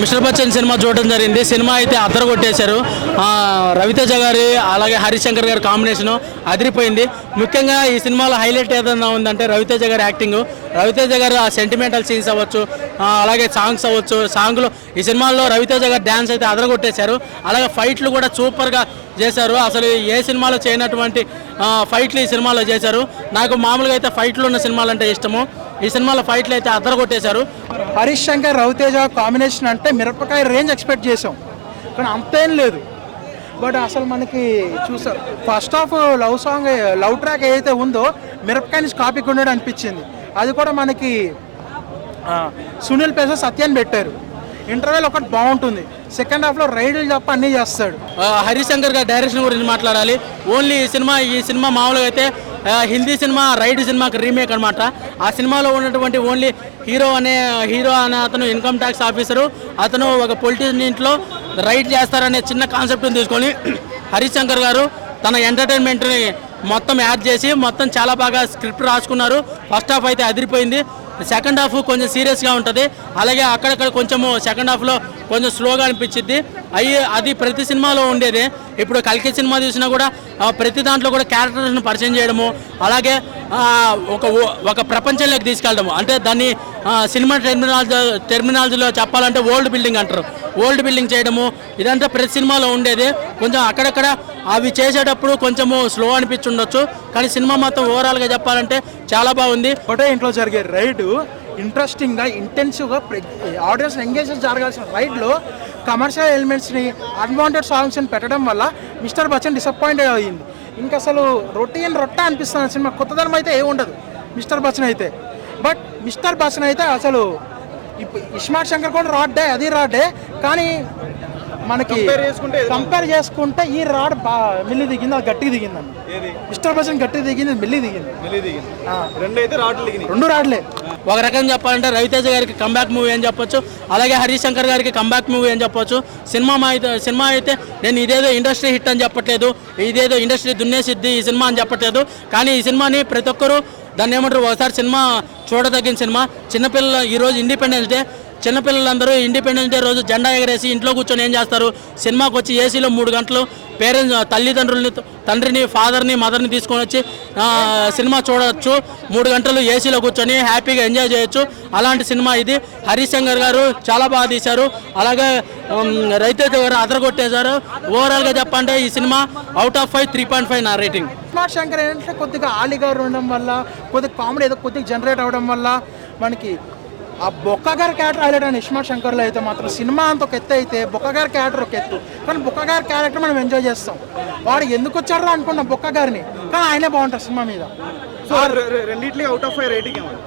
Mister Bachchan cinema చూడడం జరిగింది. Cinema అయితే అద్దరు కొట్టేశారు. రవితేజ గారి అలాగే హరిశంకర్ గారి కాంబినేషను అదిరిపోయింది. ముఖ్యంగా ఈ సినిమాలో హైలైట్ ఏదైనా ఉందంటే రవితేజ గారి యాక్టింగ్. రవితేజ గారు ఆ సెంటిమెంటల్ సీన్స్ అవ్వచ్చు, అలాగే సాంగ్స్ అవ్వచ్చు. సాంగ్లు ఈ సినిమాల్లో రవితేజ గారు డ్యాన్స్ అయితే అదరగొట్టేశారు. అలాగే ఫైట్లు కూడా సూపర్గా చేశారు. అసలు ఏ సినిమాలో చేయనటువంటి ఫైట్లు ఈ సినిమాలో చేశారు. నాకు మామూలుగా అయితే ఫైట్లు ఉన్న సినిమాలు అంటే ఇష్టము. ఈ సినిమాలో ఫైట్లు అయితే అదరగొట్టేశారు. హరీష్ శంకర్ రవితేజ కాంబినేషన్ అంటే మిరపకాయ రేంజ్ ఎక్స్పెక్ట్ చేసాం, కానీ అంతేం లేదు. బట్ అసలు మనకి చూసారు ఫస్ట్ హాఫ్ లవ్ ట్రాక్ ఏదైతే ఉందో మిరపకాయ నుంచి కాపీ కొన్నాడు అనిపించింది. అది కూడా మనకి సునీల్ పేస సత్యాన్ని పెట్టారు. ఇంటర్వెల్ ఒకటి బాగుంటుంది. సెకండ్ హాఫ్లో రైడ్లు తప్ప అన్నీ చేస్తాడు. హరిశంకర్ గారి డైరెక్షన్ గురించి మాట్లాడాలి. ఓన్లీ ఈ సినిమా మామూలుగా అయితే హిందీ సినిమా రైడ్ సినిమాకి రీమేక్ అనమాట. ఆ సినిమాలో ఉన్నటువంటి ఓన్లీ హీరో అనే అతను ఇన్కమ్ ట్యాక్స్ ఆఫీసరు. అతను ఒక పొలిటీషియన్ ఇంట్లో రైడ్ చేస్తారనే చిన్న కాన్సెప్ట్ని తీసుకొని హరిశంకర్ గారు తన ఎంటర్టైన్మెంట్ని మొత్తం యాడ్ చేసి మొత్తం చాలా బాగా స్క్రిప్ట్ రాసుకున్నారు. ఫస్ట్ హాఫ్ అయితే అదిరిపోయింది. సెకండ్ హాఫ్ కొంచెం సీరియస్గా ఉంటుంది. అలాగే అక్కడక్కడ కొంచెము సెకండ్ హాఫ్లో కొంచెం స్లోగా అనిపించింది. అది ప్రతి సినిమాలో ఉండేది. ఇప్పుడు కల్కి సినిమా చూసినా కూడా ప్రతి దాంట్లో కూడా క్యారెక్టర్స్ని పరిచయం చేయడము, అలాగే ఒక ప్రపంచంలోకి తీసుకెళ్ళడము. అంటే దాన్ని సినిమా టెర్మినాలజీలో చెప్పాలంటే ఓల్డ్ బిల్డింగ్ అంటారు. ఓల్డ్ బిల్డింగ్ చేయడము ఇదంతా ప్రతి సినిమాలో ఉండేది. కొంచెం అక్కడక్కడ అవి చేసేటప్పుడు కొంచెము స్లో అనిపించుండొచ్చు, కానీ సినిమా మొత్తం ఓవరాల్గా చెప్పాలంటే చాలా బాగుంది. ఒకటే ఇంట్లో జరిగే రైడ్ ఇంట్రెస్టింగ్గా ఇంటెన్సివ్గా ఆడియన్స్ ఎంగేజ్ జరగాల్సిన రైడ్లో కమర్షియల్ ఎలిమెంట్స్ని అన్వాంటెడ్ సాంగ్స్ని పెట్టడం వల్ల మిస్టర్ బచ్చన్ డిసప్పాయింటెడ్ అయ్యింది. ఇంకా అసలు రొట్టె అనిపిస్తుంది సినిమా. కొత్తదనం అయితే ఏ ఉండదు మిస్టర్ బచ్చన్ అయితే. బట్ మిస్టర్ బచ్చన్ అయితే అసలు ఇస్మార్ట్ శంకర్ కూడా రాడ్డే, అది రాడ్డే, కానీ మనకి కంపేర్ చేసుకుంటే ఈ రాడ్ మిల్లి దిగింది, అది గట్టిగా దిగిందండి. మిస్టర్ బచ్చన్ గట్టిగా దిగింది, మిల్లి దిగింది. రెండు రాడ్లే. ఒక రకంగా చెప్పాలంటే రవితేజ గారికి కంబ్యాక్ మూవీ అని చెప్పొచ్చు, అలాగే హరిశంకర్ గారికి కంబ్యాక్ మూవీ అని చెప్పొచ్చు. సినిమా అయితే నేను ఇదేదో ఇండస్ట్రీ హిట్ అని చెప్పట్లేదు, ఇదేదో ఇండస్ట్రీ దున్నేసిద్ది ఈ సినిమా అని చెప్పట్లేదు. కానీ ఈ సినిమాని ప్రతి ఒక్కరూ దాన్ని ఏమంటారు, ఒకసారి సినిమా చూడదగిన సినిమా. చిన్నపిల్లలు ఈరోజు ఇండిపెండెన్స్ డే, చిన్నపిల్లలందరూ ఇండిపెండెన్స్ డే రోజు జెండా ఎగరేసి ఇంట్లో కూర్చొని ఏం చేస్తారు, సినిమాకి వచ్చి ఏసీలో 3 గంటలు తండ్రిని ఫాదర్ని మదర్ని తీసుకొని వచ్చి సినిమా చూడవచ్చు. 3 గంటలు ఏసీలో కూర్చొని హ్యాపీగా ఎంజాయ్ చేయొచ్చు. అలాంటి సినిమా ఇది. హరిశంకర్ గారు చాలా బాగా తీశారు. అలాగే రవితేజ గారు అదరగొట్టేశారు. ఓవరాల్గా చెప్పంటే ఈ సినిమా అవుట్ ఆఫ్ 5 3.5 నా రేటింగ్. ఇస్మార్ట్ శంకర్ ఏంటంటే కొద్దిగా ఆలిగారు ఉండడం వల్ల, కొద్దిగా కామెడీ ఏదో కొద్దిగా జనరేట్ అవ్వడం వల్ల మనకి ఆ బొక్కగారి క్యారెక్టర్ హైలైట్ అని. ఇస్మార్ట్ శంకర్లో అయితే మాత్రం సినిమా అంత ఒక ఎత్తు అయితే బొక్కగారి క్యారెక్టర్ ఒక ఎత్తు, కానీ బొక్కగారి క్యారెక్టర్ మనం ఎంజాయ్ చేస్తాం. వాడు ఎందుకు వచ్చారో అనుకున్నాం బొక్కగారిని, కానీ ఆయనే బాగుంటారు సినిమా మీద. సో రెండింటికి అవుట్ ఆఫ్ 5 రేటింగ్ ఏమన్నా?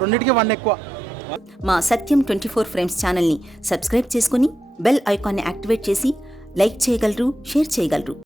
రెండింటికి 1 ఎక్కువ. మా సత్యం 24 ఫ్రేమ్స్ ఛానల్ని సబ్స్క్రైబ్ చేసుకుని బెల్ ఐకాన్ని యాక్టివేట్ చేసి లైక్ చేయగలరు, షేర్ చేయగలరు.